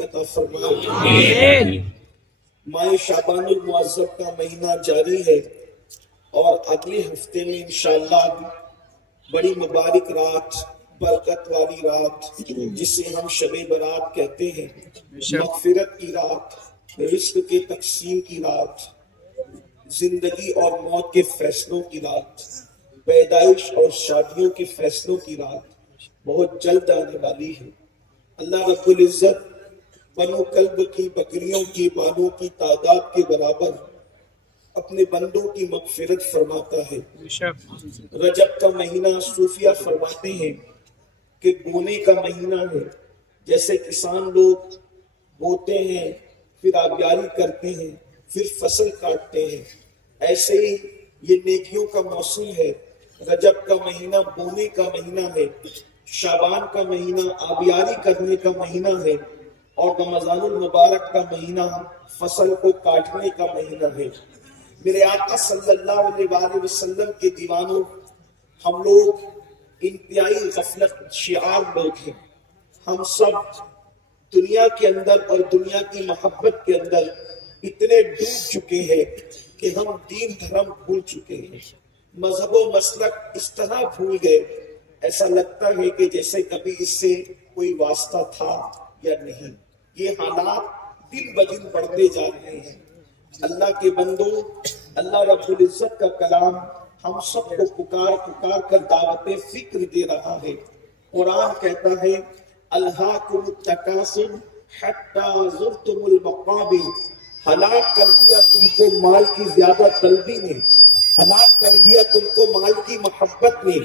عطا فرمائے۔ ماہ شعبان المعظم کا مہینہ جاری ہے اور اگلے ہفتے میں انشاءاللہ بڑی مبارک رات، برکت والی رات جسے ہم شب برات کہتے ہیں، مغفرت کی رات، رزق کے تقسیم کی رات، زندگی اور موت کے فیصلوں کی رات، پیدائش اور شادیوں کے فیصلوں کی رات بہت جلد آنے والی ہے۔ اللہ رب العزت بنو کلب کی بکریوں کی بالوں کی تعداد کے برابر اپنے بندوں کی مغفرت فرماتا ہے۔ رجب کا مہینہ صوفیہ فرماتے ہیں کہ بونے کا مہینہ ہے، جیسے کسان لوگ بوتے ہیں، پھر آبیاری کرتے ہیں، پھر فصل کاٹتے ہیں، ایسے ہی یہ نیکیوں کا موسم ہے۔ رجب کا مہینہ بونے کا مہینہ ہے، شعبان کا مہینہ آبیاری کرنے کا مہینہ ہے، اور رمضان المبارک کا مہینہ فصل کو کاٹنے کا مہینہ ہے۔ میرے آقا صلی اللہ علیہ وآلہ وسلم کے دیوانوں، ہم لوگ انتہائی غفلت شعار لوگ ہیں۔ ہم سب دنیا کے اندر اور دنیا کی محبت کے اندر اتنے ڈوب چکے ہیں کہ ہم دین دھرم بھول چکے ہیں، مذہب و مسلک اس طرح بھول گئے، ایسا لگتا ہے کہ جیسے کبھی اس سے کوئی واسطہ تھا یا نہیں۔ یہ حالات دن بدن بڑھتے جا رہے ہیں۔ اللہ کے بندوں، اللہ رب العزت کا کلام ہم سب کو پکار کر دعوت فکر دے رہا ہے۔ قرآن کہتا ہے الہاکم التکاثر حتی زرتم المقابر، ہلاک کر دیا تم کو مال کی زیادہ طلبی نے، ہلاک کر دیا تم کو مال کی محبت نے،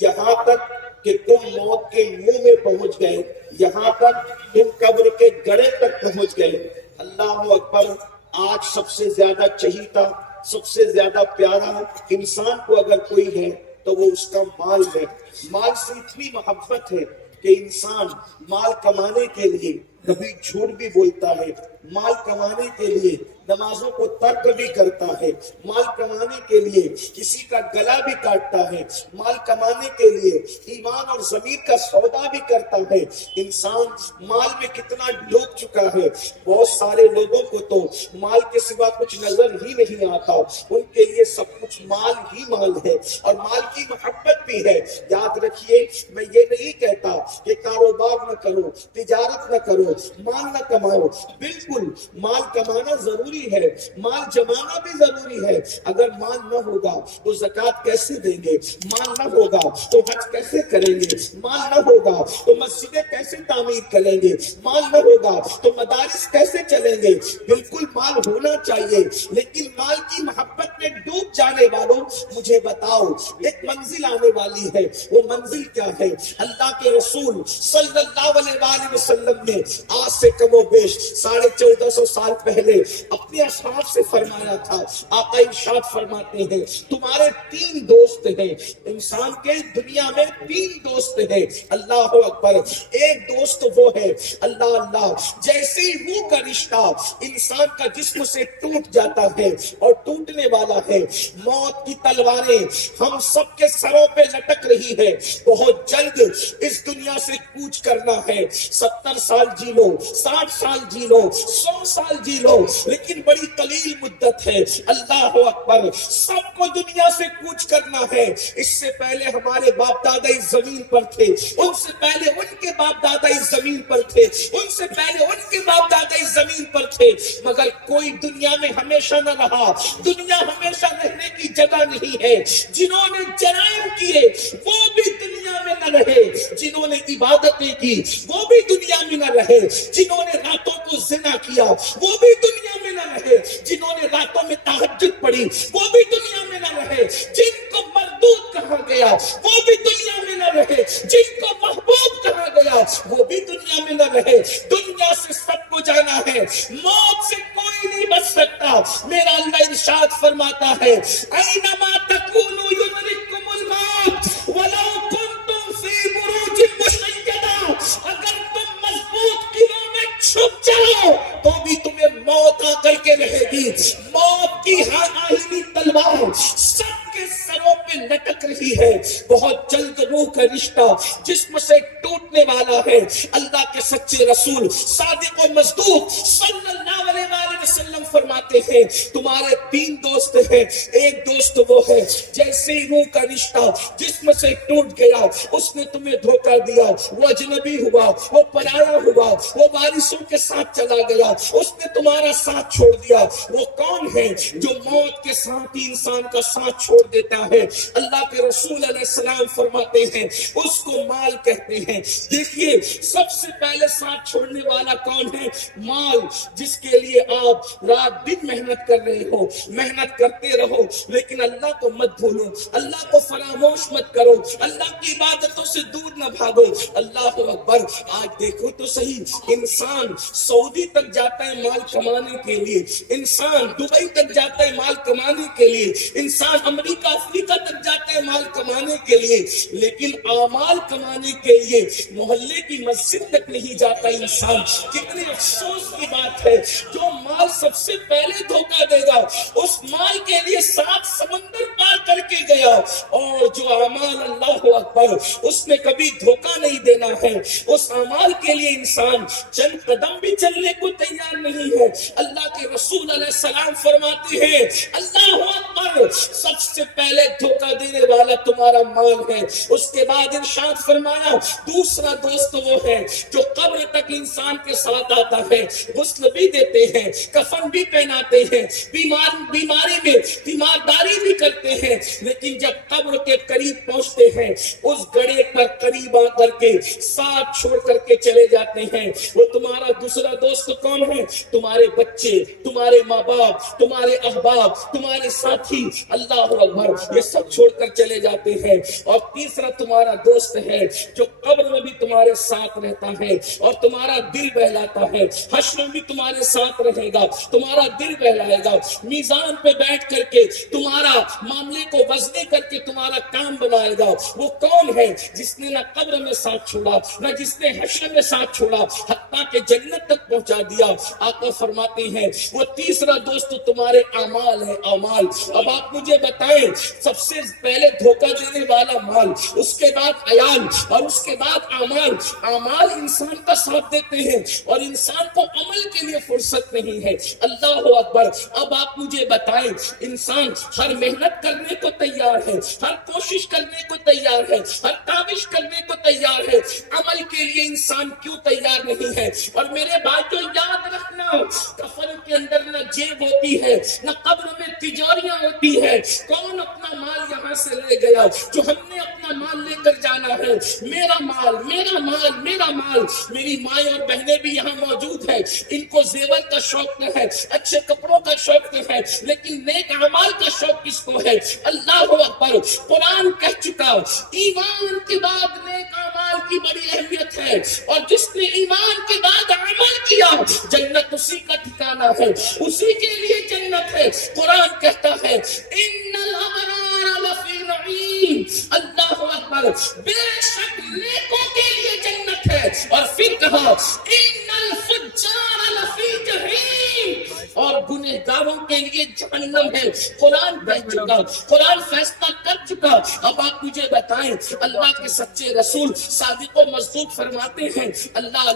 یہاں تک کہ تم موت کے منہ میں پہنچ گئے، یہاں تک تم قبر کے گڑھے تک پہنچ گئے۔ اللہ اکبر۔ آج سب سے زیادہ چہیتا، سب سے زیادہ پیارا انسان کو اگر کوئی ہے تو وہ اس کا مال ہے۔ مال سے اتنی محبت ہے کہ انسان مال کمانے کے لیے کبھی جھوٹ بھی بولتا ہے، مال کمانے کے لیے نمازوں کو ترک بھی کرتا ہے، مال کمانے کے لیے کسی کا گلا بھی کاٹتا ہے، مال کمانے کے لیے ایمان اور ضمیر کا سودا بھی کرتا ہے۔ انسان مال میں کتنا ڈوب چکا ہے۔ بہت سارے لوگوں کو تو مال کے سوا کچھ نظر ہی نہیں آتا، ان کے لیے سب کچھ مال ہی مال ہے اور مال کی محبت بھی ہے۔ یاد رکھیے، میں یہ نہیں کہتا کہ کاروبار نہ کرو، تجارت نہ کرو، مال نہ کماؤ، بالکل مال کمانا ضروری ہے، مال جمانا بھی ضروری ہے۔ اگر مال نہ ہوگا تو زکوٰۃ کیسے دیں گے؟ مال نہ ہوگا تو حج کیسے کریں گے؟ مال نہ ہوگا تو مسجدیں کیسے تعمیر کریں گے؟ مال نہ ہوگا تو مدارس کیسے چلیں گے؟ بالکل مال ہونا چاہیے، لیکن مال کی محبت میں ڈوب جانے والوں، مجھے بتاؤ ایک منزل آنے والی ہے، وہ منزل کیا ہے؟ اللہ کے رسول صلی اللہ علیہ وآلہ وسلم نے آج سے کم و بیش 1450 سال پہلے اپنے اصحاب سے فرمایا تھا۔ آقا ارشاد فرماتے ہیں تمہارے 3 دوست ہیں، انسان کے دنیا میں 3 دوست ہیں۔ اللہ اکبر۔ ایک دوست وہ ہے اللہ اللہ، جیسے ہی منہ کا رشتہ انسان کا جسم سے ٹوٹ جاتا ہے اور ٹوٹنے والا ہے، موت کی تلواریں ہم سب کے سروں پہ لٹک رہی ہے، بہت جلد اس دنیا سے کوچ کرنا ہے۔ 70 سال جی لو، 60 سال جی لو، 100 سال جی لو، لیکن بڑی قلیل مدت ہے۔ اللہ اکبر۔ سب کو دنیا سے کوچ کرنا ہے۔ اس سے پہلے ہمارے باپ دادا اس زمین پر تھے، ان سے پہلے ان کے باپ دادا اس زمین پر تھے، ان سے پہلے ان کے باپ دادا اس زمین پر تھے، مگر کوئی دنیا میں ہمیشہ نہ رہا۔ دنیا ہمیشہ رہنے کی جگہ نہیں ہے۔ جنہوں نے جرائم کیے وہ بھی دنیا میں نہ رہے، جنہوں نے عبادتیں کی وہ بھی دنیا میں نہ رہے، جنہوں نے راتوں کو زنا کیا وہ بھی دنیا میں نہ رہے، جنہوں نے راتوں میں تہجد پڑھی وہ بھی دنیا میں نہ رہے، جن کو مردود کہا گیا وہ بھی دنیا میں نہ رہے، جن کو محبوب کہا گیا وہ بھی دنیا میں نہ رہے۔ دنیا سے سب کو جانا ہے، موت سے کوئی نہیں بچ سکتا۔ میرا اللہ ارشاد فرماتا ہے اینما تکونوا یدرککم الموت ولو کنتم فی بروج مشیدہ، اگر تم مضبوط قلعوں میں چھپ جاؤ تو بھی تمہیں موت آ کر کے رہے گی۔ موت کی آہنی تلوار سب کے سروں پہ لٹک رہی ہے، بہت جلد روح کا رشتہ جسم سے ٹوٹنے چھوٹنے والا ہے۔ اللہ کے سچے رسول صادق و مصدوق صلی اللہ علیہ وآلہ وسلم فرماتے ہیں تمہارے 3 دوست ہیں، ایک دوست وہ ہے جیسے ہی روح کا رشتہ جسم سے ٹوٹ گیا، اس نے تمہیں دھوکہ دیا، وہ اجنبی ہوا، وہ پرایا ہوا، وہ وارثوں کے ساتھ چلا گیا، اس نے تمہارا ساتھ چھوڑ دیا۔ وہ کون ہے جو موت کے ساتھ ہی انسان کا ساتھ چھوڑ دیتا ہے؟ اللہ کے رسول علیہ السلام فرماتے ہیں اس کو مال کہتے ہیں۔ دیکھیے سب سے پہلے ساتھ چھوڑنے والا کون ہے؟ مال، جس کے لیے آپ رات دن محنت کر رہے ہو، محنت کرتے رہو، لیکن اللہ کو مت بھولو، اللہ کو فراموش مت کرو، اللہ کی عبادتوں سے دور نہ بھاگو۔ اللہ اکبر۔ آج دیکھو تو صحیح، انسان سعودی تک جاتا ہے مال کمانے کے لیے، انسان دبئی تک جاتا ہے مال کمانے کے لیے، انسان امریکہ افریقہ تک جاتا ہے مال کمانے کے لیے، لیکن اعمال کمانے کے لیے محلے کی مسجد تک نہیں جاتا انسان۔ کتنے افسوس کی بات ہے، جو مال سب سے پہلے دھوکہ دے گا اس مال کے لیے 7 سمندر پار کر کے گیا، اور جو اعمال اللہ اکبر اس نے کبھی دھوکہ نہیں دینا ہے، اس اعمال کے لیے انسان چند قدم بھی چلنے کو تیار نہیں ہے۔ اللہ کے رسول علیہ السلام فرماتے ہیں اللہ اکبر، سب سے پہلے دھوکہ دینے والا تمہارا مال ہے۔ اس کے بعد ارشاد فرمایا دوسرا دوست وہ ہے جو قبر تک انسان کے ساتھ آتا ہے، غسل بھی دیتے ہیں، کفن بھی پہناتے ہیں، بیماری میں تیمارداری بھی کرتے ہیں، لیکن جب قبر کے قریب پہنچتے ہیں اس گڑھے پر قریب آ کر کے ساتھ چھوڑ کر کے چلے جاتے ہیں۔ وہ تمہارا دوسرا دوست کون ہے؟ تمہارے بچے، تمہارے ماں باپ، تمہارے احباب، تمہارے ساتھی، اللہ اکبر، یہ سب چھوڑ کر چلے جاتے ہیں۔ اور تیسرا تمہارا دوست ہے جو قبر میں بھی تمہارے ساتھ رہتا ہے اور تمہارا دل بہلاتا ہے، حشر میں بھی تمہارے ساتھ رہے گا، تمہارا دل بہلائے گا، میزان پہ بیٹھ کر کے تمہارا معاملے کو وزنی کر کے تمہارا کام بنائے گا۔ وہ کون ہے؟ جس نے نہ قبر میں ساتھ چھوڑا، نہ جس نے حشر میں ساتھ چھوڑا، حتیٰ کہ جنت تک پہنچا دیا۔ آقا فرماتے ہیں وہ تیسرا دوست تمہارے اعمال ہے، اعمال۔ اب آپ مجھے بتائیں، سب سے پہلے دھوکہ دینے والا مال، اس کے بعد عیال، اور اس کے بعد اعمال۔ اعمال انسان کا ساتھ دیتے ہیں اور انسان کو عمل کے لیے فرصت نہیں ہے۔ اللہ اکبر۔ اب آپ مجھے بتائیں، انسان ہر محنت کرنے کو تیار ہے، ہر کوشش کرنے کو تیار ہے، ہر کاوش کرنے کو تیار ہے، عمل کے لیے انسان کیوں تیار نہیں ہے؟ اور میرے بھائیو یاد رکھنا، کفن کے اندر نہ جیب ہوتی ہے، نہ قبر میں تجوریاں ہوتی ہے۔ کون اپنا مال یہاں سے لے گیا؟ جو ہم نے اپنا مال لے کر جانا ہے، میرا مال، میرا مال، میرا مال۔ میری مائیں اور بہنیں بھی یہاں موجود ہیں، ان کو زیور کا شوق نہ ہے، اچھے کپڑوں کا شوق نہ ہے، لیکن نیک اعمال کا شوق کس کو ہے؟ اللہ اکبر۔ قرآن کہہ چکا ایمان کے بعد نیک اعمال کی بڑی اہمیت ہے، اور جس نے ایمان کے بعد عمل کیا جنت اسی کا ٹھکانہ ہے، اسی کے لیے جنت ہے۔ قرآن کہتا ہے ان الابرار لفی نعیم، اللہ اکبر، بے شک نیکوں کے لیے جنت ہے۔ اور پھر کہا ان الفجار لفی جحیم، اور گنہگاروں کے لیے جہنم ہے۔ قرآن کہہ چکا، قرآن فیصلہ کر چکا۔ اب آپ مجھے بتائیں، اللہ کے سچے رسول صادق و مصدوق فرماتے ہیں اللہ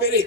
میرے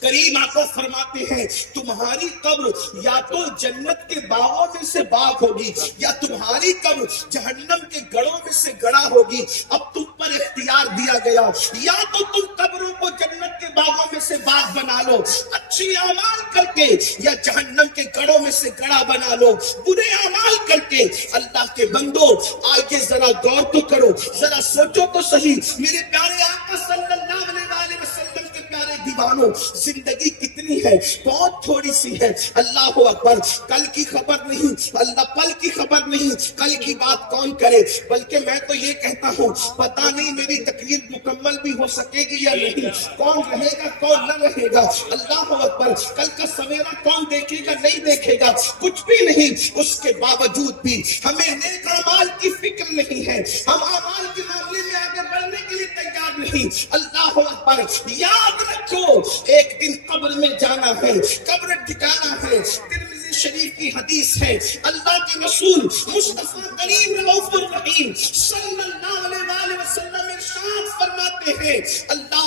کریم آقا فرماتے ہیں تمہاری قبر یا تو جنت کے باغوں میں سے باغ ہوگی یا تمہاری قبر جہنم کے گڑھوں میں سے گڑھا ہوگی۔ اب تم پر اختیار دیا گیا، یا تو تم قبروں کو جنت کے باغوں میں سے باغ بنا لو اچھی اعمال کر کے، یا جہنم کے گڑھوں میں سے گڑھا بنا لو برے اعمال کر کے۔ اللہ کے بندو آگے ذرا غور تو کرو، ذرا سوچو تو صحیح، میرے پیارے آقا صلی اللہ علیہ وسلم کے پیارے دیوانوں، زندگی کتنی ہے؟ بہت تھوڑی سی ہے۔ اللہ اکبر۔ کل کی خبر نہیں، اللہ پل کی خبر نہیں، کل کی بات کون کرے؟ بلکہ میں تو یہ کہتا ہوں پتہ نہیں میری تقریر مکمل بھی ہو سکے گی یا نہیں، کون رہے گا کون نہ رہے گا۔ اللہ اکبر۔ کل کا سویرا کون دیکھے گا نہیں دیکھے گا، کچھ بھی نہیں۔ اس کے باوجود بھی ہمیں نیک اعمال کی فکر نہیں ہے، ہم اعمال کے معاملے میں آگے بڑھنے کے لیے تیار نہیں۔ اللہ اکبر۔ یاد رکھو ایک دن قبر میں جانا ہے، قبر ٹھکانا ہے۔ ترمذی شریف کی حدیث ہے، اللہ کے رسول مصطفیٰ کریم رؤوف الرحیم صلی اللہ علیہ وآلہ وسلم ارشاد فرماتے ہیں اللہ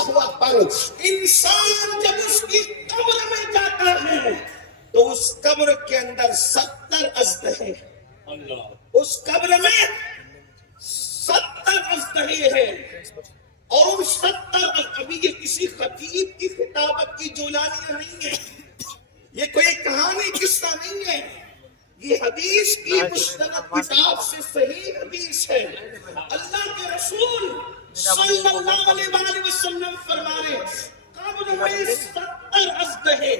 قبر کے اندر 70 اژدہے، اس قبر میں 70 اژدہے ہیں، اور ان 70 ابھی یہ کسی خطیب کی خطابت کی جولانیاں نہیں ہے، یہ کوئی کہانی قصہ نہیں ہے، یہ حدیث کی مستند کتاب سے صحیح حدیث ہے۔ اللہ کے رسول صلی اللہ علیہ وآلہ وسلم فرما رہے قبر میں 70 اژدہے،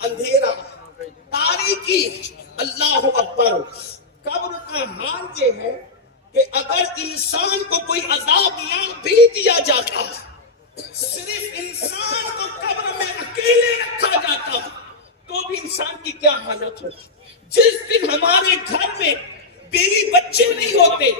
اندھیرا، تاریکی، اللہ اکبر۔ قبر کا حال یہ ہے کہ اگر انسان کو کوئی عذاب نہ بھی دیا جاتا، صرف انسان کو قبر میں اکیلے رکھا جاتا، تو بھی انسان کی کیا حالت ہوتی۔ جس دن ہمارے گھر میں بیوی بچے نہیں ہوتے،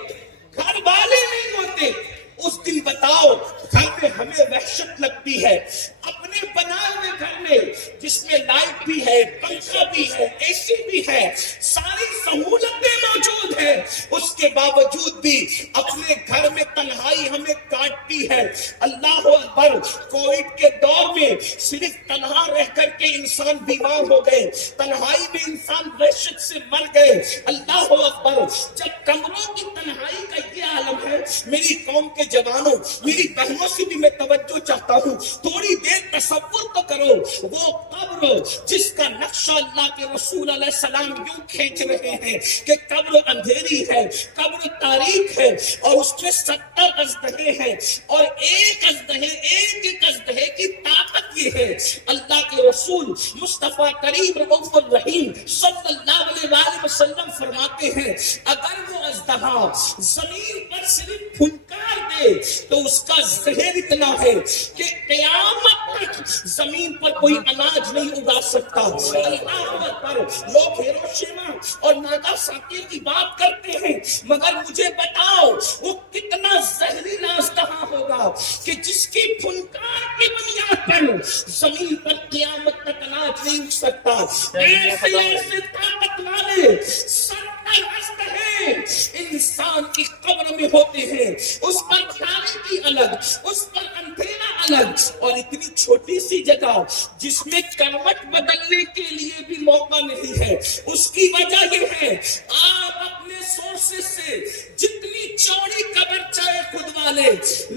گھر والے نہیں ہوتے، اس دن بتاؤ گھر میں ہمیں وحشت لگتی ہے۔ اپنے بنائے ہوئے گھر میں جس میں لائٹ بھی ہے، پنکھا بھی ہے، اے سی بھی ہے، ساری سہولتیں موجود ہیں، اس کے باوجود بھی اپنے گھر میں تنہائی ہمیں کاٹتی ہے۔ اللہ اکبر۔ کووڈ کے دور میں صرف تنہا رہ کر کے انسان بیمار ہو گئے، تنہائی میں انسان وحشت سے مر گئے۔ اللہ اکبر۔ جب کمروں کی تنہائی کا یہ عالم ہے، میری قوم کے جوانوں، میری بہنوں سے بھی میں توجہ چاہتا ہوں، تھوڑی دیر تصور تو کرو، وہ قبر جس کا نقشہ اللہ کے رسول علیہ السلام یوں کھینچ رہے ہیں کہ قبر اندھیری ہے، قبر تاریک ہے، اور اس میں 70 اژدہے ہیں، اور ایک اژدہے کی طاقت یہ ہے۔ اللہ کے رسول مصطفیٰ کریم رؤوف الرحیم صلی اللہ علیہ وآلہ وسلم فرماتے ہیں اگر وہ اژدہا زمین پر صرف پھنکار دے تو اس کا زہر اتنا ہے کہ قیامت تک زمین پر کوئی اناج نہیں اگا سکتا۔ اللہ اکبر۔ لوگ ہیروشیما اور ناگاساکی کی بات کرتے ہیں، مگر مجھے بتاؤ وہ کتنا زہریلا اژدہا ہوگا کہ جس کی پھنکار کی بنیاد پر زمین پر قیامت تک اناج نہیں اگ سکتا۔ ایسے طاقت والے 70 اژدہے انسان کی قبر میں ہوتے ہیں، اس پر تاریکی الگ، اس پر اندھیرا الگ، اور اتنی چھوٹی سی جگہ جس میں کروٹ بدلنے کے لیے بھی موقع نہیں ہے۔ اس کی وجہ یہ ہے آپ اپنے سورسز سے جتنی چوڑی قبر چاہے کھدوا لے،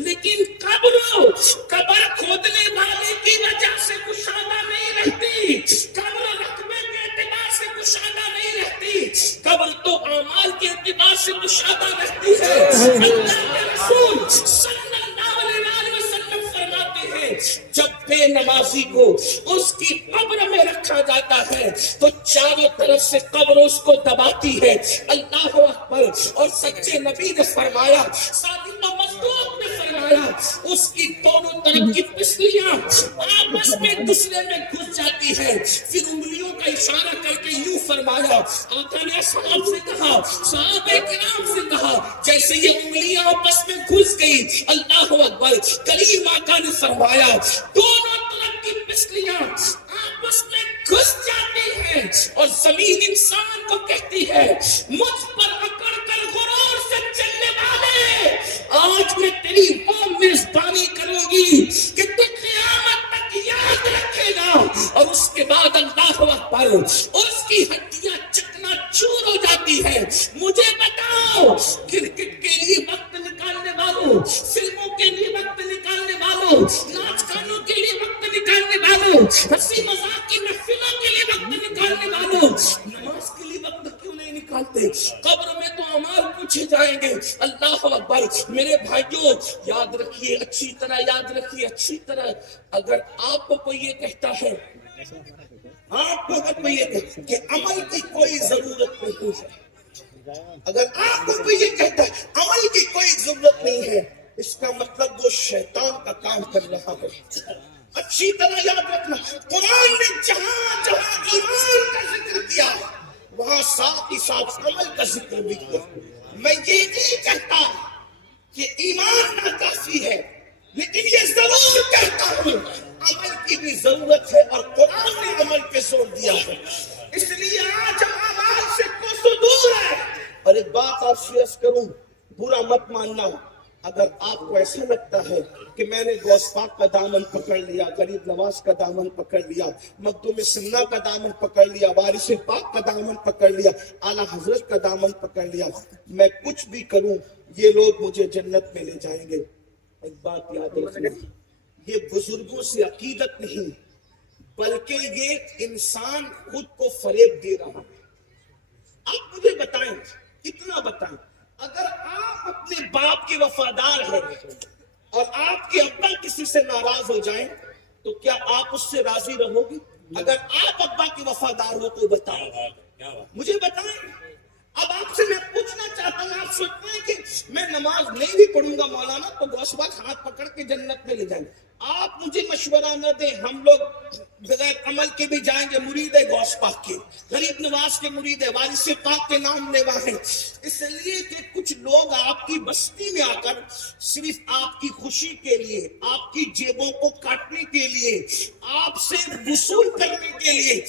لیکن قبر کھودنے والے کی وجہ سے کشادہ نہیں رہتی، قبر رقبے کے اعتبار سے کشادہ نہیں رہتی، قبر تو اعمال کے اعتبار سے کشادہ رہتی ہے۔ اللہ کے رسول صلی اللہ علیہ وسلم فرماتے ہیں جب بے نمازی کو اس کی قبر میں رکھا جاتا ہے تو چاروں طرف سے قبر اس کو دباتی ہے۔ اللہ اکبر۔ اور سچے نبی نے فرمایا، صادق و مصدوق نے فرمایا، اس کی دونوں طرف کی پسلیاں آپس میں دوسرے میں گھس جاتی ہے۔ پھر انگلیوں کا اشارہ کر کے یوں فرمایا، آقا نے اصحاب سے کہا، صحابہ کرام سے کہا، جیسے یہ انگلیاں آپس میں گھس گئی، اللہ اکبر، کریم آقا نے فرمایا دونوں طرف کی پسلیاں آپس میں گھس جاتی ہیں، اور زمین انسان کو کہتی ہے مجھ پر اکڑ کر غرور سے چلنے والے، آج میں تیری وہ میزبانی کروں گی کہ تو قیامت تک یاد رکھے گا۔ اور اس کے بعد اللہ اکبر، اس کی ہڈیاں چکنا چور ہو جاتی ہے۔ مجھے بتاؤ، کرکٹ کے لیے وقت نکالنے والوں، فلموں کے لیے وقت نکالنے والوں، ناچ گانوں کے لیے وقت نکالنے والوں، ہنسی مذاق کی محفلوں کے لیے وقت نکالنے والوں، نماز کے لیے وقت کیوں نہیں نکالتے؟ قبر میں تو اعمال پوچھے جائیں گے۔ اللہ اکبر۔ میرے بھائیوں، یاد رکھیے، اچھی طرح یاد رکھیے، اچھی طرح، اگر آپ کو کوئی یہ کہتا ہے، آپ کو اگر کوئی یہ کہتا ہے کہ عمل کی کوئی ضرورت نہیں ہے، اگر آپ کو کوئی یہ کہتا ہے عمل کی کوئی ضرورت نہیں ہے، اس کا مطلب وہ شیطان کا کام کر رہا ہے۔ اچھی طرح یاد رکھنا، قرآن نے جہاں جہاں ایمان کا ذکر کیا وہاں ساتھ ہی ساتھ عمل کا ذکر بھی کیا۔ میں یہ نہیں کہتا کہ ایمان ناکافی ہے، لیکن یہ ضرور کہتا ہوں عمل کی بھی ضرورت ہے، اور قرآن نے عمل پہ زور دیا ہے۔ اس لیے آج ہم اعمال سے کوسوں دور ہے۔ اور ایک بات آپ سے عرض کروں، برا مت ماننا، اگر آپ کو ایسا لگتا ہے کہ میں نے غوث پاک کا دامن پکڑ لیا، غریب نواز کا دامن پکڑ لیا، مخدوم سنہ کا دامن پکڑ لیا، وارث پاک کا دامن پکڑ لیا، اعلیٰ حضرت کا دامن پکڑ لیا، میں کچھ بھی کروں یہ لوگ مجھے جنت میں لے جائیں گے، ایک بات یاد رکھنا، یہ بزرگوں سے عقیدت نہیں بلکہ یہ انسان خود کو فریب دے رہا ہے۔ آپ مجھے بتائیں، اتنا بتائیں، اگر آپ اپنے باپ کے وفادار ہیں اور آپ کے ابا کسی سے ناراض ہو جائیں تو کیا آپ اس سے راضی رہو گی؟ اگر آپ ابا کے وفادار ہو تو بتائیں، مجھے بتائیں۔ اب آپ سے میں پوچھنا چاہتا ہوں، آپ سوچتے ہیں کہ میں نماز نہیں بھی پڑھوں گا مولانا تو غوث پاک ہاتھ پکڑ کے جنت میں لے جائیں گے۔ آپ مجھے مشورہ نہ دیں، ہم لوگ بغیر عمل کے بھی جائیں گے، مرید ہے غوث پاک کے، غریب نواز کے مرید ہے، وارث پاک کے نام لیوا ہیں، اس لیے کہ کچھ لوگ آپ کی بستی میں آ کر صرف آپ کی خوشی کے لیے، آپ کی جیبوں کو کاٹنے کے لیے، آپ سے وصول کرنے کے لیے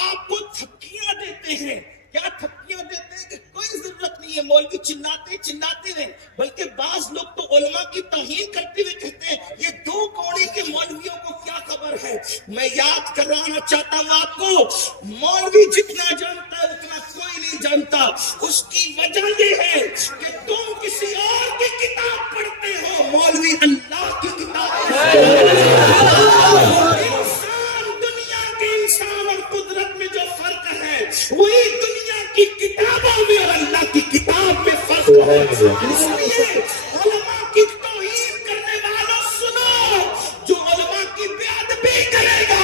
آپ کو تھپکیاں دیتے ہیں۔ کیا تھپکیاں دیتے ہیں کہ کوئی ضرورت نہیں ہے، مولوی چلاتے رہیں، بلکہ بعض لوگ تو علماء کی توہین کرتے ہوئے کہتے ہیں یہ دو کوڑی کے مولویوں کو کیا خبر ہے۔ میں یاد کرانا چاہتا ہوں آپ کو، مولوی جتنا جانتا ہے اتنا کوئی نہیں جانتا، اس کی وجہ یہ ہے کہ تم کسی اور کی کتاب پڑھتے ہو، مولوی اللہ کی کتاب انسان اور قدرت میں جو فرق ہے وہی دنیا کی کتابوں میں اور اللہ کی کتاب میں فرق ہے۔ اس لیے علماء کی توہین کرنے والوں سنو، جو علماء کی بے ادبی کرے گا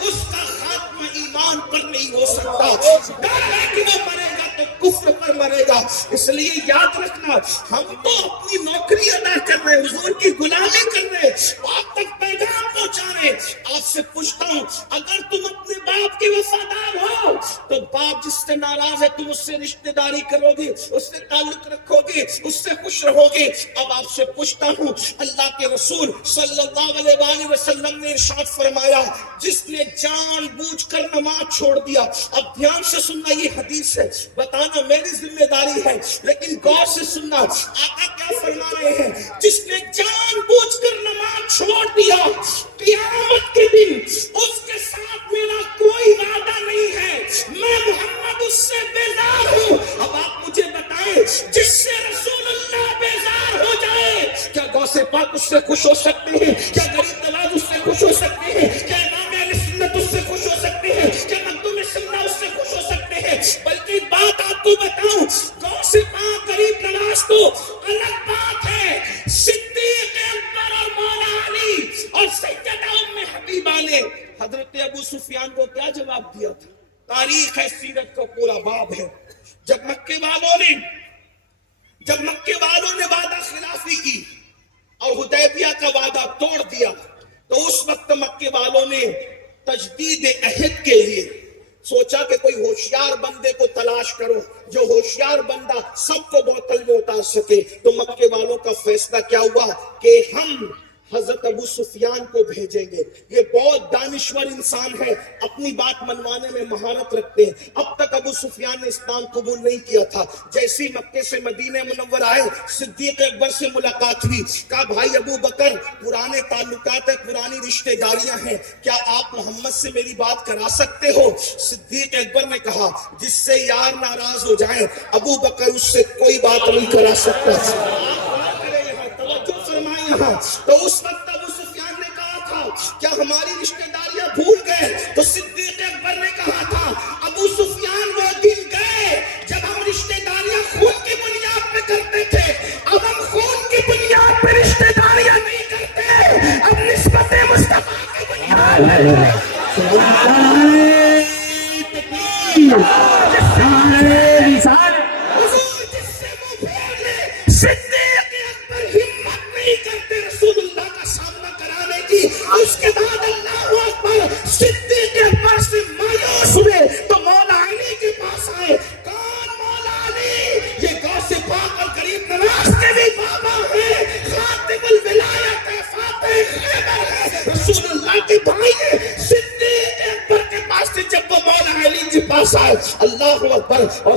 اس کا خاتمہ ایمان پر نہیں ہو سکتا، ڈر ہے کہ وہ مرے گا تو کفر پر مرے گا۔ اس لیے یاد رکھنا، ہم تو اپنی نوکری ادا کر رہے ہیں، حضور کی غلامی کر رہے ہیں، آپ تک پیغام پہنچا رہے ہیں۔ آپ سے پوچھتا ہوں، اگر تم اپنے باپ کے وفادار ہو تو باپ جس سے ناراض ہے تم اس سے رشتہ داری کرو گے، اس سے تعلق رکھو گے، اس سے خوش رہو گے۔ اب آپ سے پوچھتا ہوں، اللہ کے رسول صلی اللہ علیہ وآلہ وسلم نے ارشاد فرمایا، جس نے جان بوجھ کر نماز چھوڑ دیا، اب دھیان سے سننا، یہ حدیث ہے، بتانا میری ذمہ داری ہے لیکن غور سے سننا، آقا کیا فرما رہے ہیں، جس نے جان بوجھ کر نماز چھوڑ دیا، قیامت کے دن اس کے ساتھ میرا کوئی وعدہ نہیں ہے، میں محمد اس سے بیزار ہوں۔ اب آپ مجھے بتائیں، جس سے رسول اللہ بیزار ہو جائے، کیا غوث پاک اس سے خوش ہو سکتے ہیں؟ کیا غریب نواز اس سے خوش ہو سکتے ہیں؟ کیا امام اہل سنت اس سے خوش ہو سکتے ہیں؟ کیا مخدوم سنہ اس سے خوش ہو سکتے ہیں؟ بلکہ بات آپ کو بتاؤں، غوث پاک غریب نواز تو الگ بات ہے، صدیق اکبر اور مولا علی اور سیدہ ام حبیبہ نے حضرت ابو سفیان کو کیا جواب دیا تھا؟ تاریخ ہے، سیرت کا پورا باب ہے۔ جب مکے والوں نے وعدہ خلافی کی اور حدیبیہ کا وعدہ توڑ دیا تو اس وقت مکے والوں نے تجدید عہد کے لیے سوچا کہ کوئی ہوشیار بندے کو تلاش کرو جو ہوشیار بندہ سب کو بوتل میں اتار سکے۔ تو مکے والوں کا فیصلہ کیا ہوا کہ ہم حضرت ابو سفیان کو بھیجیں گے، یہ بہت دانشور انسان ہے، اپنی بات منوانے میں مہارت رکھتے ہیں۔ اب تک ابو سفیان نے اسلام قبول نہیں کیا تھا، جیسے ہی مکے سے مدینہ منور آئے، صدیق اکبر سے ملاقات ہوئی، کہا بھائی ابو بکر، پرانے تعلقات ہیں، پرانی رشتہ داریاں ہیں، کیا آپ محمد سے میری بات کرا سکتے ہو؟ صدیق اکبر نے کہا جس سے یار ناراض ہو جائے ابو بکر اس سے کوئی بات نہیں کرا سکتا۔ تو اس وقت ابو سفیان نے کہا تھا کیا ہماری رشتہ داریاں بھول گئے؟ تو صدیق اکبر نے کہا تھا ابو سفیان وہ دن گئے جب ہم رشتہ داریاں خون کی بنیاد پہ کرتے تھے، اب ہم خون کی بنیاد پہ رشتہ داریاں نہیں کرتے، اب نسبت مصطفیٰ کی بنیاد اس کے بعد اللہ اکبر، صدیق اکبر سے مایوس ہوئے تو مولا علی کے پاس آئے، کون مولا علی؟ یہ غوث پاک اور غریب نواز کے بھی بابا ہیں، خاتم الولایت ہے، فاتح خیبر ہے، رسول اللہ کے بھائی ہیں۔ صدیق اکبر کے پاس سے جب وہ مولا علی کے پاس آئے، اللہ اکبر، اور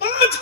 5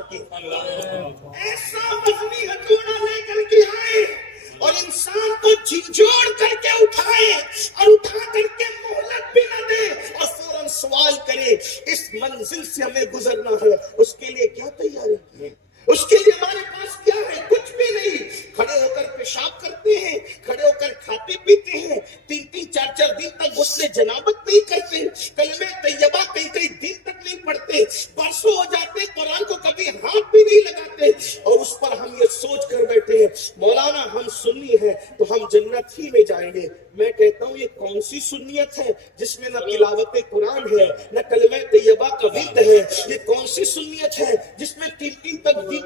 سکے. ایسا وزنی ہتھوڑا لے کر کے آئے اور انسان کو جھنجھوڑ کر کے اٹھائے اور اٹھا کر کے مہلت بھی نہ دے اور فوراً سوال کرے اس منزل سے ہمیں گزرنا ہے. اس کے لیے کیا تیاری کی ہے؟ اس کے لیے ہمارے پاس کیا ہے؟ کچھ بھی نہیں. کھڑے ہو کر پیشاب کرتے ہیں, کھڑے ہو کر کھاتے پیتے ہیں, 3-3 4-4 دن تک غسل جنابت نہیں کرتے, کلمہ طیبہ کئی دن تک نہیں پڑھتے, برسوں ہو جاتے قرآن کو کبھی ہاتھ بھی نہیں لگاتے, اور اس پر ہم یہ سوچ کر بیٹھے ہیں مولانا ہم سنی ہیں تو ہم جنت ہی میں جائیں گے. میں کہتا ہوں یہ کون سی سنیت ہے جس میں نہ تلاوت قرآن ہے نہ کلمہ طیبہ کا ورد ہے؟ یہ کون سی سنیت ہے جس میں 3 دن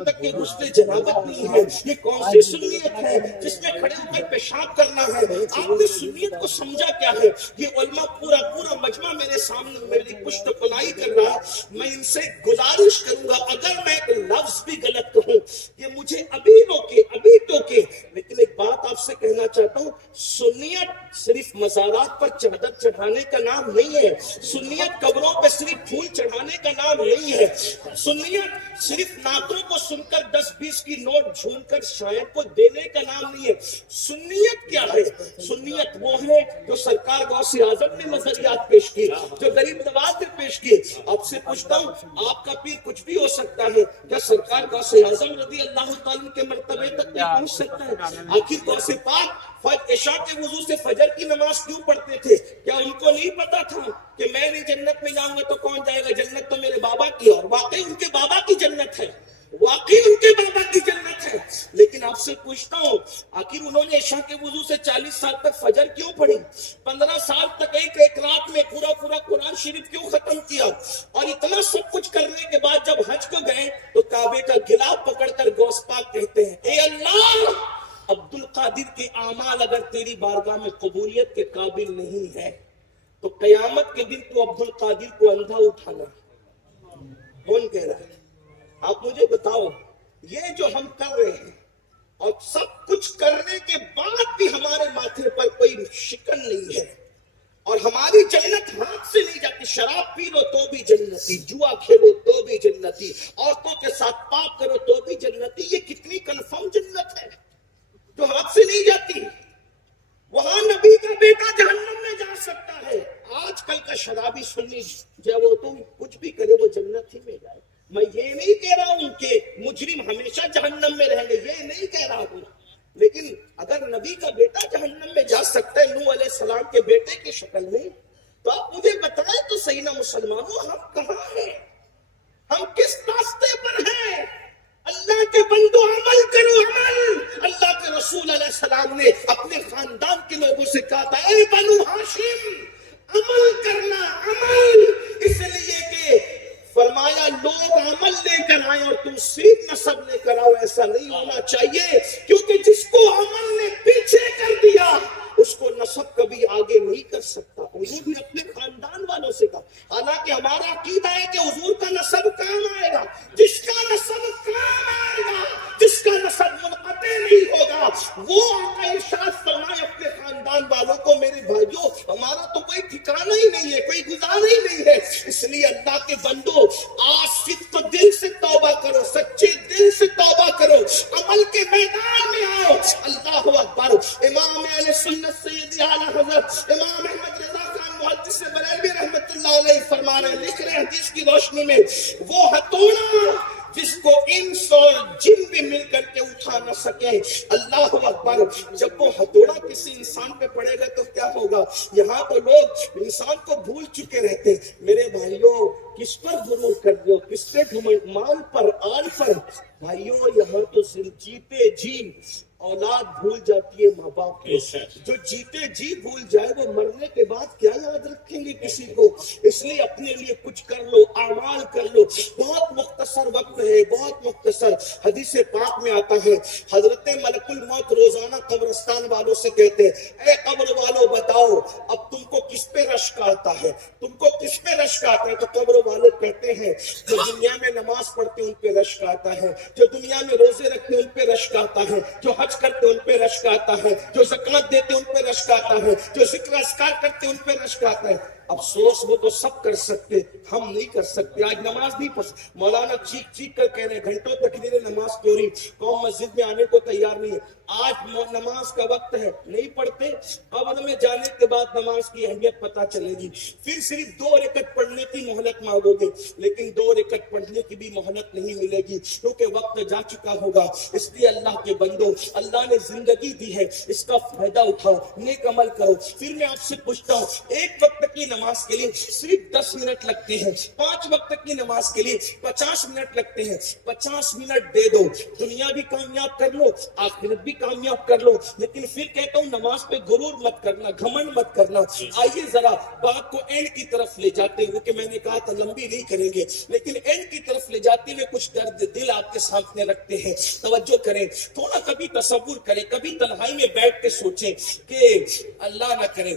تک کے غسل جنابت نہیں ہے؟ یہ کون سی سنیت ہے جس میں کھڑے ہو کر پیشاب کرنا ہے؟ آپ نے سنیت کو سمجھا کیا ہے؟ یہ علماء پورا مجمع میرے سامنے میری پشت پناہی کر رہا ہے. میں ان سے گزارش کروں گا اگر میں ایک لفظ بھی غلط کہوں یہ مجھے ابھی روکے ابھی ٹوکے, لیکن ایک بات آپ سے کہنا چاہتا ہوں, سنیت صرف مزارات پر چادر چڑھانے کا نام نہیں ہے, سنیت قبروں پہ صرف پھول چڑھانے کا نام نہیں ہے, سنیت صرف نعتوں کو سن کر 10-20 کی نوٹ جھول کر شاعر کو دینے کا نام نہیں ہے. سنیت کیا ہے؟ سنیت وہ ہے جو سرکار غوث اعظم نے نظریات پیش کی, جو غریب نواز نے پیش کی. آپ سے پوچھتا ہوں آپ کا پیر کچھ بھی ہو سکتا ہے, کیا سرکار غوث اعظم رضی اللہ تعالیٰ کے مرتبے تک نہیں پہنچ سکتا ہے؟ آخر غوث پاک عشاء کے وضو سے فجر کی نماز کیوں پڑھتے تھے؟ کیا ان کو نہیں پتا تھا کہ میں نہیں جنت میں جاؤں گا تو کون جائے گا؟ جنت تو میرے بابا کی, اور واقعی ان کے بابا کی جنت ہے, واقعی ان کے بابا کی جنت ہے. لیکن آپ سے پوچھتا ہوں آخر انہوں نے عشاء کے وضو سے 40 سال تک فجر کیوں پڑھی؟ 15 سال تک ایک رات میں پورا قرآن شریف کیوں ختم کیا؟ اور اتنا سب کچھ کرنے کے بعد جب حج کو گئے تو کعبے کا غلاف پکڑ کر غوث پاک کہتے ہیں اے اللہ, عبد القادر کے اعمال اگر تیری بارگاہ میں قبولیت کے قابل نہیں ہے تو قیامت کے دن تو عبد القادر کو اندھا اٹھانا. کون کہہ رہا ہے؟ آپ مجھے بتاؤ. یہ جو ہم کر رہے ہیں اور سب کچھ کرنے کے بعد بھی ہمارے ماتھے پر کوئی شکن نہیں ہے اور ہماری جنت ہاتھ سے نہیں جاتی. شراب پی لو تو بھی جنتی, جوا کھیلو تو بھی جنتی, عورتوں کے ساتھ پاپ کرو تو بھی جنتی. یہ کتنی کنفرم جنت ہے جو ہاتھ سے نہیں جاتی. وہاں نبی کا بیٹا جہنم میں جا سکتا ہے. آج کل کا شرابی سنی جب وہ تم کچھ بھی کرے وہ جنت ہی میں جائے. میں یہ نہیں کہہ رہا ہوں کہ مجرم ہمیشہ جہنم میں رہیں گے, یہ نہیں کہہ رہا ہوں, لیکن اگر نبی کا بیٹا جہنم میں جا سکتا ہے نوح علیہ السلام کے بیٹے کی شکل میں, تو آپ مجھے بتائیں تو صحیح نا مسلمانوں ہم کہاں ہیں؟ ہم کس راستے پر ہیں؟ اللہ کے بندو عمل کرو عمل. اللہ کے رسول علیہ السلام نے اپنے خاندان کے لوگوں سے کہا تھا اے بنو ہاشم عمل کرنا عمل, اس لیے کہ فرمایا لوگ عمل لے کر آئے اور تم صرف نسب لے کر آؤ. ایسا نہیں ہونا چاہیے, کیونکہ جس کو عمل نے پیچھے کر دیا اس کو نسب کبھی آگے نہیں کر سکتا. حضور نے اپنے خاندان والوں سے کہا, حالانکہ ہمارا عقیدہ ہے کہ حضور کا نسب کام آئے گا. جس کا نسب کام آئے گا, جس کا نسب منقطع نہیں ہوگا, وہ آقا ارشاد فرمائے اپنے خاندان والوں کو میرے بھائیوں ہمارا تو کوئی ٹھکانہ ہی نہیں ہے, کوئی گزارا ہی نہیں ہے. اس لیے اللہ کے بندو آج صدق دل سے توبہ کرو, سچے دل سے توبہ کرو, عمل کے میدان میں آؤ. اللہ اکبر. امام اہل سنت سید اعلی حضرت امام احمد رضا خان محدث بریلوی رحمت اللہ علیہ فرما رہے, لکھ رہے حدیث کی روشنی میں, وہ ہتھوڑا جس کو انس اور جن بھی مل کر کے اٹھا نہ سکے. اللہ اکبر. جب وہ ہتھوڑا کسی انسان پہ پڑے گا تو کیا ہوگا؟ یہاں تو لوگ انسان کو بھول چکے رہتے. میرے بھائیوں کس پر غرور کر دو, کس پہ گھمنڈ, مال پر, آل پر. بھائیوں یہاں تو صرف جیتے جی اولاد بھول جاتی ہے ماں باپ کو. جو جیتے جی بھول جائے وہ مرنے کے بعد کیا یاد رکھیں گے کسی کو؟ اس لیے اپنے لیے کچھ کر لو, اعمال کر لو. بہت مختصر وقت ہے, بہت مختصر. حدیث پاک میں آتا ہے حضرت ملک الموت روزانہ قبرستان والوں سے کہتے ہیں اے قبر والوں بتاؤ اب تم کو کس پہ رشک آتا ہے, تم کو کس پہ رشک آتا ہے؟ تو قبر والے کہتے ہیں جو دنیا میں نماز پڑھتے ان پہ رشک آتا ہے, جو دنیا میں روزے رکھتے ان پہ رشک آتا ہے, جو حج کرتے ان پہ رشک آتا ہے, جو زکات دیتے ان پہ رشک آتا ہے, جو ذکر اذکار کرتے ان پہ رشک آتا ہے. افسوس وہ تو سب کر سکتے، ہم نہیں کر سکتے. آج نماز نہیں پڑھ. مولانا چیخ چیخ کر کہہ رہے ہیں گھنٹوں تک انہیں نماز کیوں نہیں، قوم مسجد میں آنے کو تیار نہیں ہے. آج نماز کا وقت ہے، نہیں پڑھتے، قبر میں جانے کے بعد نماز کی اہمیت پتہ چلے گی. پھر صرف 2 رکعت پڑھنے کی مہلت مانگو گے، لیکن 2 رکعت پڑھنے کی بھی مہلت نہیں ملے گی، کیونکہ وقت جا چکا ہوگا. اس لیے اللہ کے بندو، اللہ نے زندگی دی ہے، اس کا فائدہ اٹھاؤ، نیک عمل کرو. پھر میں آپ سے پوچھتا ہوں، ایک وقت کی نماز کے لیے صرف 10 منٹ لگتے ہیں، 5 وقت کی نماز کے لیے 50 منٹ لگتے ہیں. 50 منٹ دے دو، دنیا بھی کامیاب کر لو، آخرت بھی کامیاب کر لو. لیکن پھر کہتا ہوں نماز پہ غرور مت کرنا، گھمنڈ مت کرنا. آئیے ذرا بات کو اینڈ کی طرف لے جاتے ہوئے، کہ میں نے کہا تھا لمبی نہیں کریں گے، لیکن اینڈ کی طرف لے جاتے ہوئے کچھ درد دل آپ کے سامنے رکھتے ہیں. توجہ کریں، تھوڑا کبھی تصور کریں، کبھی تنہائی میں بیٹھ کے سوچیں کہ اللہ نہ کرے.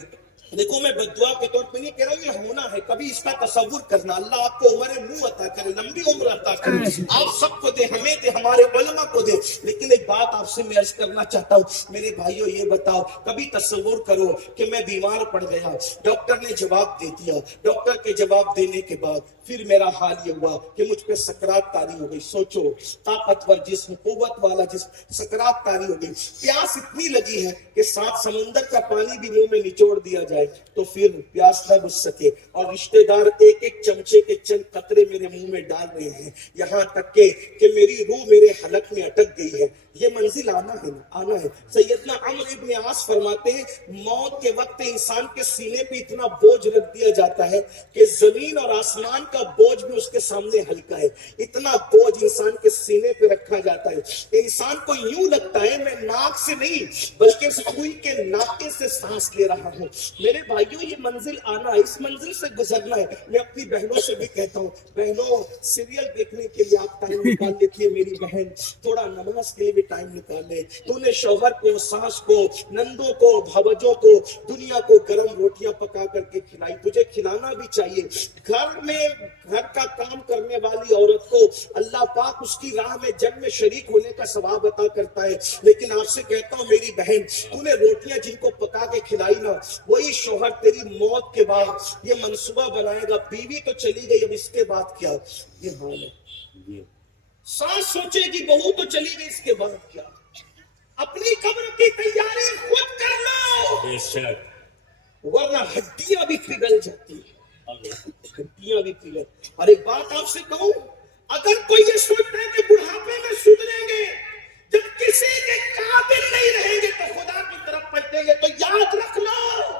دیکھو میں بددعا کے طور پہ نہیں کہہ رہا ہوں، یہ ہونا ہے. کبھی اس کا تصور کرنا. اللہ آپ کو عمر نو عطا کرے، لمبی عمر عطا کرے، آپ سب کو دے، ہمیں دے، ہمارے علماء کو دے. لیکن ایک بات آپ سے میں عرض کرنا چاہتا ہوں میرے بھائیوں، یہ بتاؤ، کبھی تصور کرو کہ میں بیمار پڑ گیا، ڈاکٹر نے جواب دے دیا، ڈاکٹر کے جواب دینے کے بعد پھر میرا حال یہ ہوا کہ مجھ پہ سکرات طاری ہو گئی. سوچو، طاقتور جسم، قوت والا جسم، سکرات طاری ہو گئی. پیاس اتنی لگی ہے کہ 7 سمندر کا پانی بھی منہ میں نچوڑ دیا جائے تو پھر پیاس نہ بجھ سکے. اور رشتہ دار ایک ایک چمچے کے چند قطرے میرے منہ میں ڈال رہے ہیں، یہاں تک کہ میری روح میرے حلق میں اٹک گئی ہے. یہ منزل آنا ہے، آنا ہے. سیدنا عمرو ابن عاص فرماتے ہیں موت کے وقت انسان کے سینے پہ اتنا بوجھ رکھ دیا جاتا ہے کہ زمین اور آسمان کا بوجھ بھی اس کے سامنے ہلکا ہے. اتنا بوجھ انسان کے سینے پہ رکھا جاتا ہے. انسان کو یوں لگتا ہے میں ناک سے نہیں بلکہ سوئی کے ناکے سے سانس لے رہا ہوں. میرے بھائیوں، یہ منزل آنا ہے، اس منزل سے گزرنا ہے. میں اپنی بہنوں سے بھی کہتا ہوں، بہنوں سیریل دیکھنے کے لیے آپ ٹائم نکال لیتی ہے میری بہن، تھوڑا نماز کے لیے بھی ٹائم نکال لے. تو نے شوہر کو، ساس کو، نندوں کو، بھوجوں کو دنیا کو گرم روٹیاں پکا کر کے کھلائی، تجھے کھلانا بھی چاہیے. گھر میں گھر کا کام کرنے والی عورت کو اللہ پاک اس کی راہ میں جنگ میں شریک ہونے کا ثواب عطا کرتا ہے. لیکن آپ سے کہتا ہوں میری بہن، تو نے روٹیاں جن کو پکا کے کھلائی نا، وہی شوہر تیری موت کے بعد یہ منصوبہ بنائے گا، بیوی تو چلی گئی، اب اس کے بعد کیا. یہ حال ہے. ساس سوچے گی بہو تو چلی گئی، اس کے بعد کیا. اپنی قبر کی تیاری خود کر لو، ورنہ ہڈیاں بھی پگھل جاتی ہیں، ہڈیاں بھی پگھل. اور ایک بات آپ سے کہوں، اگر کوئی یہ سوچتا ہے کہ بڑھاپے میں سدھریں گے، جب کسی کے قابل نہیں رہیں گے تو خدا کی طرف پلٹیں گے، تو یاد رکھ لو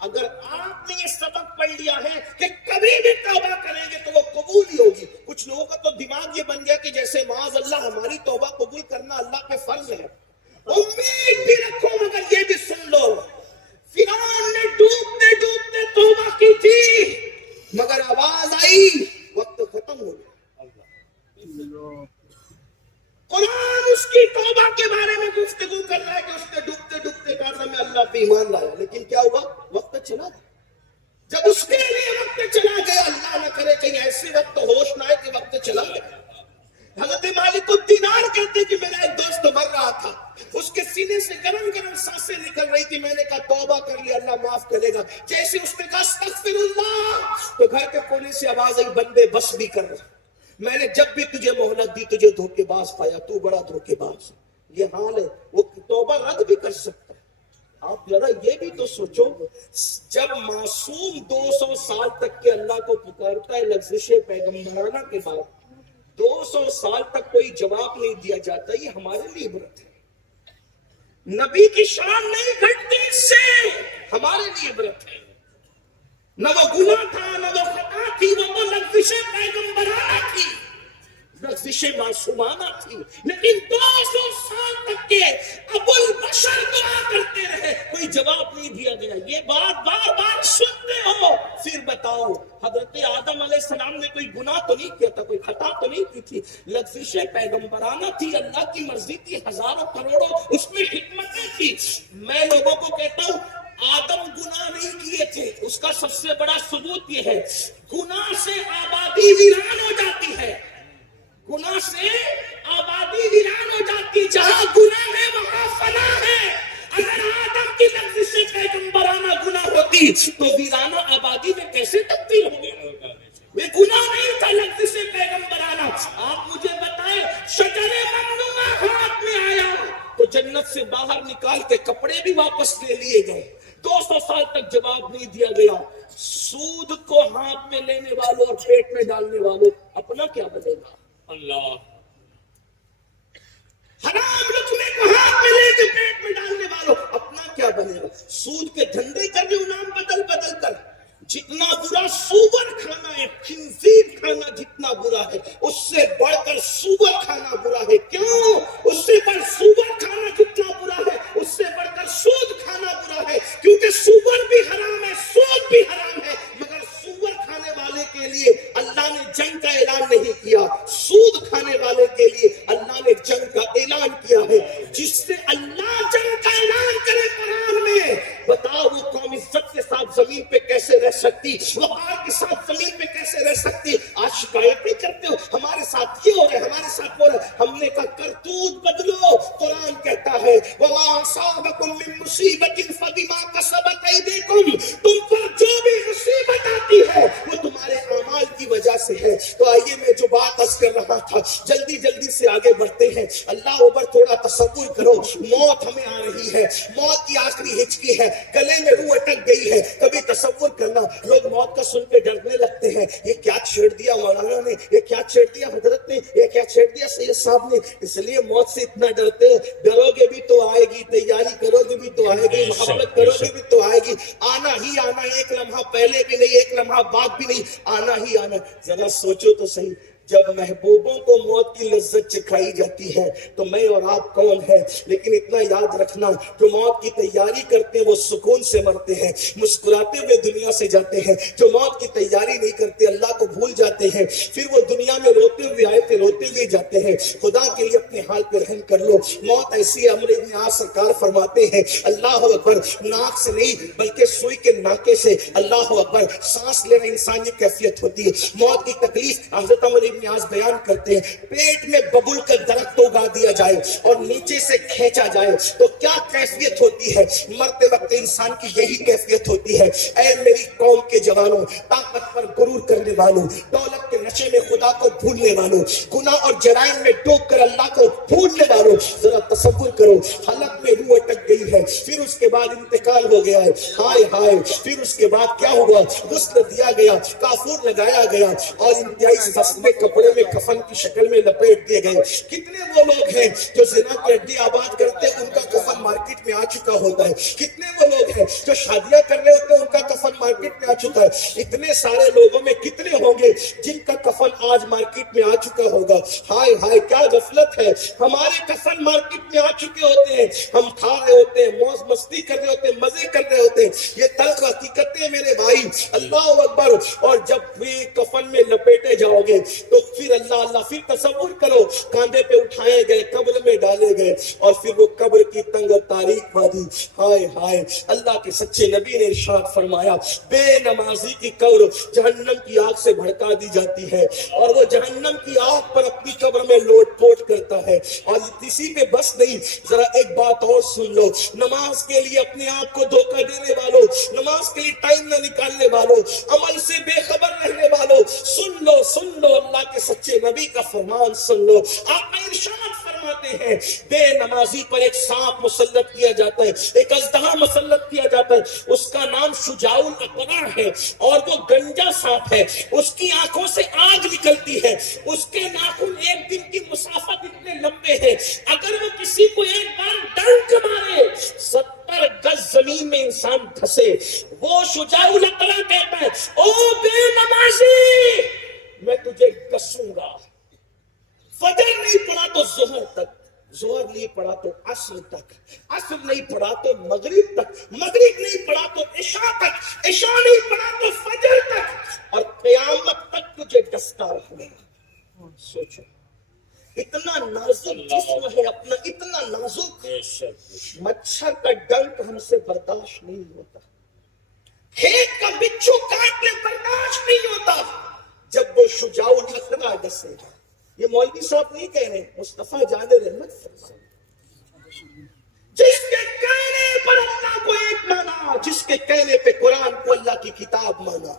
اگر آپ نے یہ سبق پڑھ لیا ہے کہ کبھی بھی توبہ کریں گے تو وہ قبول ہی ہوگی. کچھ لوگوں کا تو دماغ یہ بن گیا کہ جیسے معاذ اللہ ہماری توبہ قبول کرنا اللہ پہ فرض ہے. امید بھی رکھو مگر یہ بھی سن لو، فرعون نے ڈوبتے ڈوبتے توبہ کی تھی مگر آواز آئی وقت ختم ہو گیا. قرآن اس کی توبہ کے بارے میں گفتگو کر رہا ہے کہ اس نے ڈوبتے ڈوبتے کہا تھا میں اللہ پہ ایمان لایا، لیکن کیا ہوا؟ وقت چلا گیا. جب اس کے لیے وقت چلا گیا، اللہ نہ کرے کہیں ایسے وقت ہوش نہ آئے کہ وقت چلا گیا. حضرت مالک الدینار کہتے کہ میرا ایک دوست مر رہا تھا، اس کے سینے سے گرم گرم سانسیں نکل رہی تھی. میں نے کہا توبہ کر لی، اللہ معاف کرے گا. جیسے اس نے کہا استغفر اللہ، تو گھر کے کونے سے آواز آئی بندے بس بھی کر رہا، میں نے جب بھی تجھے مہلت دی تجھے دھوکے باز پایا، تو بڑا دھوکے باز. یہ حال ہے. وہ توبہ رد بھی کر سکتا ہے. آپ ذرا یہ بھی تو سوچو، جب معصوم 200 سال تک کے اللہ کو پکارتا ہے لفظ پیغمبرانہ کے بعد، 200 سال تک کوئی جواب نہیں دیا جاتا، یہ ہمارے لیے عبرت ہے. نبی کی شان نہیں گھٹتی اس سے، ہمارے لیے عبرت ہے. نہ وہ گناہ تھا نہ وہ خطا تھی، وہ تو لفظ پیغمبرانہ تھی، لفظ معصومانہ تھی. لیکن 200 سال تک کے ابو البشر دعا کرتے رہے، کوئی جواب نہیں دیا گیا. یہ بات بار بار سنتے ہو. پھر بتاؤ حضرت آدم علیہ السلام نے کوئی گناہ تو نہیں کیا تھا، کوئی خطا تو نہیں کی تھی، لفظ پیغمبرانہ تھی، اللہ کی مرضی تھی، ہزاروں کروڑوں اس میں حکمتیں تھی. میں لوگوں کو کہتا ہوں آدم گناہ نہیں کیے تھے، اس کا سب سے بڑا ثبوت یہ ہے گناہ سے آبادی ویران ہو جاتی ہے، گناہ سے آبادی ویران ہو جاتی. جہاں گناہ ہے وہاں فنا ہے. اگر آدم کی لفظ سے پیغمبرانہ گناہ ہوتی تو ویرانہ آبادی میں کیسے تبدیل ہو گیا؟ یہ گناہ نہیں تھا لفظ سے پیغمبرانہ. آپ مجھے بتائیں شجر ممنوعہ ہاتھ میں آیا تو جنت سے باہر نکال کے کپڑے بھی واپس لے لیے گئے. 200 سال تک جواب نہیں دیا گیا. سود کو ہاتھ میں لینے والوں اور پیٹ میں ڈالنے والوں اپنا کیا بنے گا؟ اللہ. حرام لقمے کو ہاتھ میں لے کے پیٹ میں ڈالنے والوں اپنا کیا بنے گا؟ سود کے دھندے کر رہے ہو نام بدل بدل کر. جتنا برا سور کھانا ہے، خنزیر کھانا جتنا برا ہے اس سے بڑھ کر سور کھانا برا ہے. کیوں؟ اس سے بڑھ سور کھانا جتنا برا ہے اس سے بڑھ کر سود کھانا برا ہے. کیونکہ سور بھی حرام ہے، سود بھی حرام ہے، مگر سور کھانے والے کے لیے اللہ نے جنگ کا اعلان نہیں کیا. سود کھانے والے کے لیے اللہ نے جنگ کا اعلان کیا ہے. جس سے اللہ جنگ کا اعلان کرے قرآن میں، بتاؤ وہ قوم عزت کے ساتھ زمین پہ کیسے رہ سکتی، وقار کے ساتھ زمین پہ کیسے رہ سکتی؟ آج شکایت نہیں کرتے ہو ہمارے ساتھ یہ ہو رہا ہے، ہمارے ساتھ ہو رہا ہے. ہم نے کہا کرتوت بدلو. قرآن کہتا ہے وَمَا أَصَابَكُم مِّن مُّصِيبَةٍ فَبِمَا كَسَبَتْ أَيْدِيكُم، تم پر جو بھی مصیبت آتی ہے وہ تمہارے اعمال کی وجہ سے ہے. تو آئیے میں جو بات عرض کر رہا تھا جلدی جلدی سے آگے بڑھتے ہیں. اللہ اوپر تھوڑا تصور کرو، موت ہمیں آ رہی ہے، موت کی آخری ہچکی ہے، گلے میں روح اٹک گئی ہے. کبھی تصور کرنا لوگ موت کا سن کے ڈرنے لگتے ہیں. یہ کیا چھیڑ دیا مولانا نے، یہ کیا چھیڑ دیا حضرت نے، یہ کیا چھیڑ دیا سید صاحب نے. اس لیے موت سے اتنا ڈرتے ہو. ڈرو گے بھی تو آئے گی، تیاری کرو گے بھی تو آئے گی، محبت کرو گے بھی تو آئے گی. آنا ہی آنا، ایک لمحہ پہلے بھی نہیں، ایک لمحہ بعد بھی نہیں، آنا ہی آنا. ذرا سوچو تو صحیح، جب محبوبوں کو موت کی لذت چکھائی جاتی ہے تو میں اور آپ کون ہیں؟ لیکن اتنا یاد رکھنا جو موت کی تیاری کرتے ہیں وہ سکون سے مرتے ہیں، مسکراتے ہوئے دنیا سے جاتے ہیں. جو موت کی تیاری نہیں کرتے اللہ کو بھول جاتے ہیں، پھر وہ دنیا میں روتے ہوئے آئے تھے روتے ہوئے جاتے ہیں. خدا کے لیے اپنے حال پہ رحم کر لو. موت ایسی عمر ابن عاص سرکار فرماتے ہیں اللہ اکبر، ناک سے نہیں بلکہ سوئی کے ناکے سے اللہ اکبر سانس لینا انسانی کیفیت ہوتی ہے. موت کی تکلیف حضرت عمر ابن عاص بیان کرتے ہیں پیٹ میں ببول کا درخت اگا دیا جائے اور نیچے سے کھینچا جائے تو کیا کیفیت ہوتی ہے. مرتے وقت انسان کی یہی کیفیت ہوتی ہے. اے میری قوم کے جوانوں، طاقت پر غرور کرنے والوں، دولت کے نشے میں خدا کو بھولنے والوں، گناہ اور جرائم میں ڈوب کر اللہ کو بھولنے والوں، ذرا تصور کرو حلق میں روح اٹک گئی ہے، پھر اس کے بعد انتقال ہو گیا ہے. ہائے ہائے، پھر اس کے بعد کیا ہوا؟ غسل دیا گیا، کافور لگایا گیا اور انتہائی سستے کپڑے میں کفن کی شکل میں لپیٹ دیے گئے. کتنے وہ لوگ ہیں جو زنا کی ہڈی آباد کرتے ہیں ان کا کفن مارکیٹ میں آ چکا ہوتا ہے. کتنے وہ لوگ ہیں جو شادیاں کر رہے ہوتے ہیں ان کا کفن مارکیٹ میں آ چکا ہے. اتنے سارے لوگوں میں کتنے ہوں گے جن کا کفن آج مارکیٹ میں آ چکا ہوگا. ہائے ہائے کیا غفلت ہے. ہمارے کفن مارکیٹ میں آ چکے ہوتے ہیں، ہم کھا رہے ہوتے ہیں، موج مستی کر رہے ہوتے ہیں، مزے کر رہے ہوتے ہیں. یہ تلخ حقیقتیں میرے بھائی. اللہ اکبر. اور جب بھی کفن میں لپیٹے جاؤ گے تو پھر اللہ اللہ، پھر تصور کرو کاندھے پہ اٹھائے گئے، قبر میں ڈالے گئے اور پھر وہ قبر کی تنگ اور تاریک وادی. ہائے ہائے، اللہ کے سچے نبی نے ارشاد فرمایا بے نمازی کی قبر جہنم کی آگ سے بھڑکا دی جاتی ہے اور وہ جہنم کی آگ پر اپنی قبر میں لوٹ پوٹ کرتا ہے. اور اسی پہ بس نہیں، ذرا ایک بات اور سن لو. نماز کے لیے اپنے آپ کو دھوکہ دینے والوں، نماز کے لیے ٹائم نہ نکالنے والوں، عمل سے بے خبر رہنے والوں، سن لو سن لو، اللہ کے سچے نبی کا فرمان سن لو. آپ نے ارشاد فرماتے ہیں بے نمازی پر ایک سانپ مسلط کیا جاتا ہے، ایک اژدہا مسلط کیا جاتا ہے. اس کا نام شجاع الاقرع ہے اور وہ گنجا سانپ ہے. اس کی آنکھوں سے آگ نکلتی ہے، اس کے ناخن ایک دن کی مسافت اتنے لمبے ہیں اگر وہ کسی کو ایک بار ڈنک مارے 70 گز زمین میں انسان دھسے. وہ شجاع الاقرع کہتا ہے او بے نمازی میں تجھے ڈسوں گا. فجر نہیں پڑا تو ظہر تک، ظہر نہیں پڑا تو عصر تک، عصر نہیں پڑا تو مغرب تک، مغرب نہیں پڑا تو عشاء تک، عشاء نہیں پڑا تو فجر تک، اور قیامت تک تجھے ڈستا رہوں گا. سوچو اتنا نازک جسم ہے اپنا، اتنا نازک. مچھر کا ڈنک ہم سے برداشت نہیں ہوتا، کھیت کا بچھو کاٹ لے برداشت نہیں ہوتا جب وہ شجاع الاقرع ڈسے. یہ مولوی صاحب نہیں کہہ رہے، مصطفیٰ جان رحمت. جس کے کہنے پر اللہ کو جس کے کہنے پہ قرآن کو اللہ کی کتاب مانا،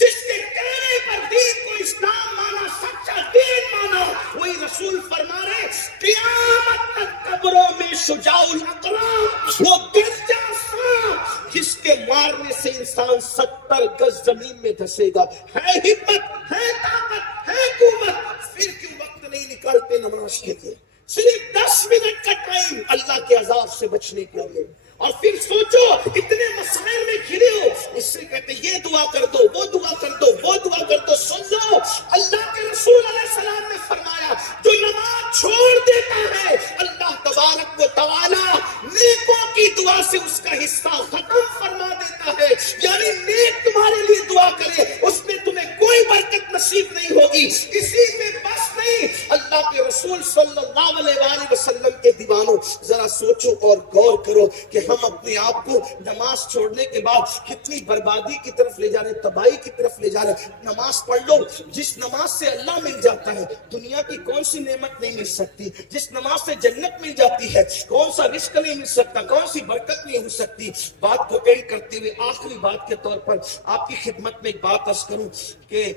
جس کے کہنے پر دین کو اسلام مانا، سچا دین مانا، وہی رسول فرما رہے قیامت تک قبروں میں شجاع الاقرام، وہ گرجا سانپ جس کے مارنے سے انسان 70 گز زمین میں دھسے گا. ہے ہمت، ہے طاقت، ہے قوت، پھر کیوں وقت نہیں نکالتے نماز کے لیے؟ صرف 10 منٹ کا ٹائم اللہ کے عذاب سے بچنے کے لیے. اور پھر سوچو اتنے مسائل میں گھرے ہو، اس سے کہتے یہ دعا کر دو، وہ دعا کر دو، وہ دعا کر دو. سن لو، اللہ کے رسول علیہ السلام نے فرمایا جو نماز چھوڑ دیتا ہے اللہ تبارک و تعالی نیکوں کی دعا سے اس کا حصہ ختم فرما دیتا ہے. یعنی نیک تمہارے لیے دعا کرے، اس میں تمہیں کوئی برکت نصیب نہیں ہوگی. اسی میں بس نہیں، اللہ کے رسول صلی اللہ علیہ وآلہ وسلم کے دیوانوں، ذرا سوچو اور غور کرو کہ ہم اپنے آپ کو نماز چھوڑنے کے بعد کتنی بربادی کی طرف لے جا رہے ہیں، تباہی کی طرف لے جا رہے ہیں. نماز پڑھ لو، جس نماز سے اللہ مل جاتا ہے دنیا کی کون سی نعمت نہیں مل سکتی. جس نماز سے جنت مل جاتی ہے کون سا رزق نہیں مل سکتا، کون سی برکت نہیں ہو سکتی. بات کو اینڈ کرتے ہوئے آخری بات کے طور پر آپ کی خدمت میں ایک بات عرض کروں کہ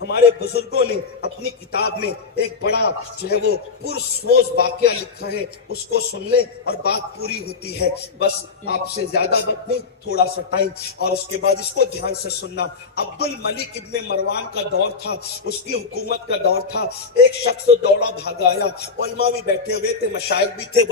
ہمارے بزرگوں نے اپنی کتاب میں ایک بڑا جو ہے وہ پرسوز واقعہ لکھا ہے، اس کو سن لیں اور بات پوری ہوتی ہے. بس آپ سے زیادہ وقت نہیں، تھوڑا سا ٹائم، اور اس کے بعد اس کو دھیان سے سننا. عبد الملک ابن مروان کا دور تھا، اس کی حکومت کا دور تھا. ایک شخص دوڑا بھاگا آیا، علماء بھی بیٹھے ہوئے تھے، مشائخ بھی تھے،